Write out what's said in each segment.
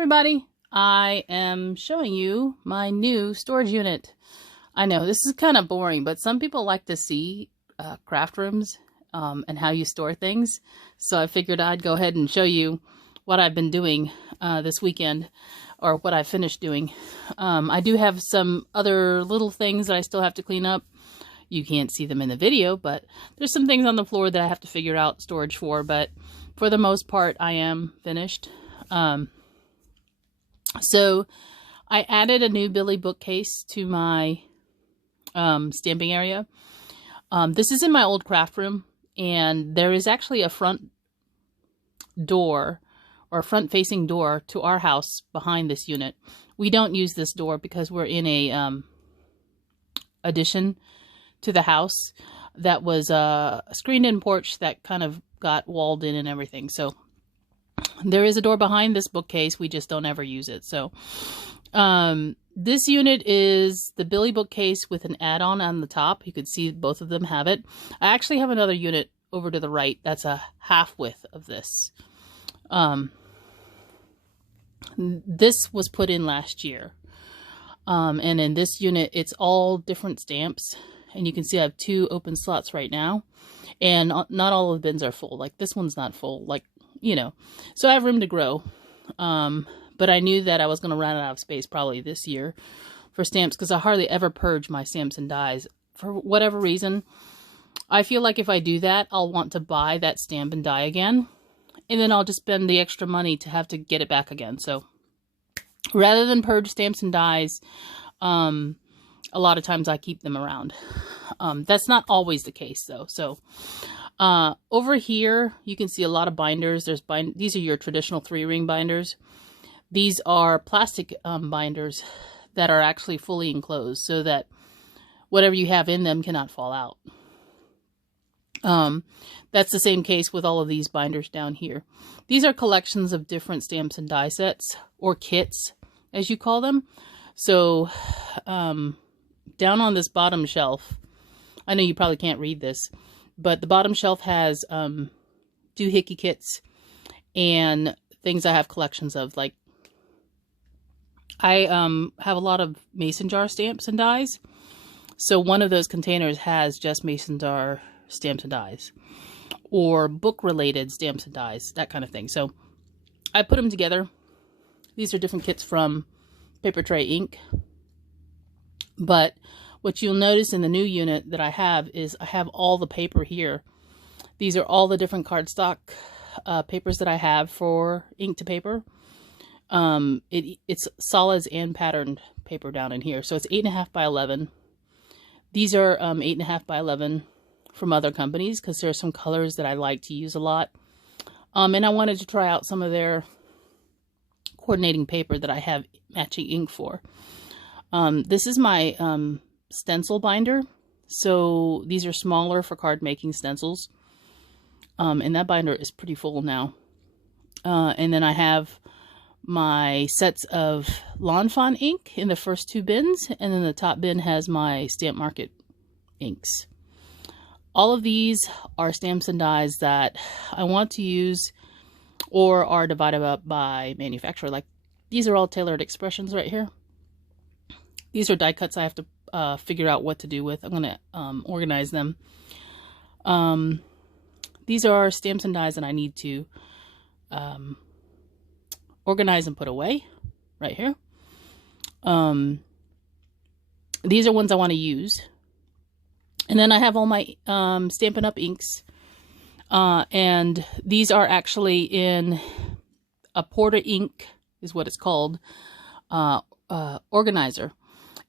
everybody, I am showing you my new storage unit. I know this is kind of boring, but some people like to see craft rooms and how you store things. So I figured I'd go ahead and show you what I've been doing this weekend, or what I finished doing. I do have some other little things that I still have to clean up. You can't see them in the video, but there's some things on the floor that I have to figure out storage for, but for the most part I am finished. So I added a new Billy bookcase to my stamping area. This is in my old craft room, and there is actually a front door, or a front facing door to our house behind this unit. We don't use this door because we're in a addition to the house that was a screened-in porch that kind of got walled in and everything. So there is a door behind this bookcase. We just don't ever use it. So this unit is the Billy bookcase with an add-on on the top. You could see both of them have it. I actually have another unit over to the right that's a half width of this. This was put in last year. And in this unit, it's all different stamps. And you can see I have 2 open slots right now. And not all of the bins are full. Like this one's not full. Like, you know. So I have room to grow. But I knew that I was going to run out of space probably this year for stamps, because I hardly ever purge my stamps and dies. For whatever reason, I feel like if I do that, I'll want to buy that stamp and die again. And then I'll just spend the extra money to have to get it back again. So rather than purge stamps and dies, a lot of times I keep them around. That's not always the case though. So over here, you can see a lot of binders. These are your traditional 3-ring binders. These are plastic binders that are actually fully enclosed so that whatever you have in them cannot fall out. That's the same case with all of these binders down here. These are collections of different stamps and die sets, or kits as you call them. So down on this bottom shelf, I know you probably can't read this, but the bottom shelf has doohickey kits and things I have collections of. Like I have a lot of mason jar stamps and dies. So one of those containers has just mason jar stamps and dies, or book related stamps and dies, that kind of thing. So I put them together. These are different kits from Paper Tray Ink. But what you'll notice in the new unit that I have is I have all the paper here. These are all the different cardstock papers that I have for ink to paper. It's solids and patterned paper down in here. So it's 8.5 by 11. These are 8.5 by 11 from other companies, because there are some colors that I like to use a lot. And I wanted to try out some of their coordinating paper that I have matching ink for. This is my stencil binder. So these are smaller for card making stencils. And that binder is pretty full now. And then I have my sets of Lawn Fawn ink in the first 2 bins. And then the top bin has my Stamp Market inks. All of these are stamps and dies that I want to use, or are divided up by manufacturer. Like these are all Tailored Expressions right here. These are die cuts I have to figure out what to do with. I'm going to organize them. These are stamps and dies that I need to organize and put away right here. These are ones I want to use. And then I have all my Stampin' Up! Inks. And these are actually in a Porter ink, is what it's called, organizer.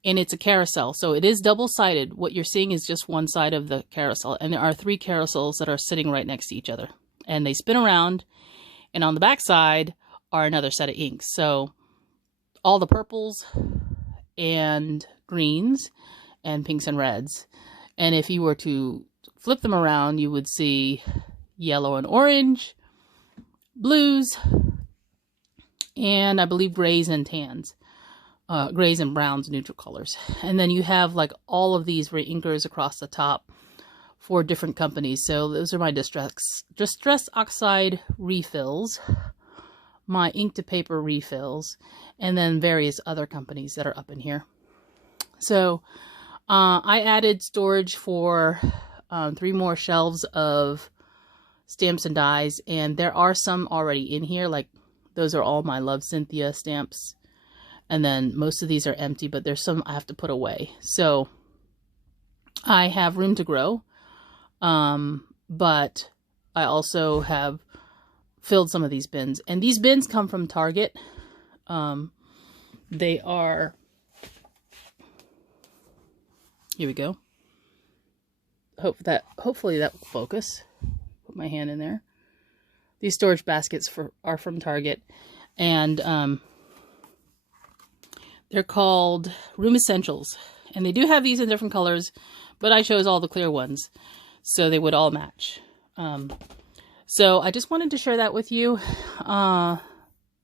And it's a carousel. So it is double-sided. What you're seeing is just one side of the carousel. And there are 3 carousels that are sitting right next to each other. And they spin around. And on the back side are another set of inks. So all the purples and greens and pinks and reds. And if you were to flip them around, you would see yellow and orange, blues, and I believe grays and tans. Grays and browns, neutral colors. And then you have like all of these inkers across the top for different companies. So those are my Distress Oxide refills. my ink to paper refills, and then various other companies that are up in here. So I added storage for 3 more shelves of stamps and dies, and there are some already in here, like those are all my Love Cynthia stamps, and then most of these are empty, but there's some I have to put away. So I have room to grow, but I also have filled some of these bins, and these bins come from Target. They are, here we go. Hopefully that will focus. Put my hand in there. These storage baskets are from Target, and they're called Room Essentials, and they do have these in different colors, but I chose all the clear ones so they would all match. So I just wanted to share that with you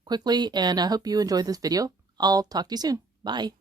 quickly, and I hope you enjoyed this video. I'll talk to you soon. Bye.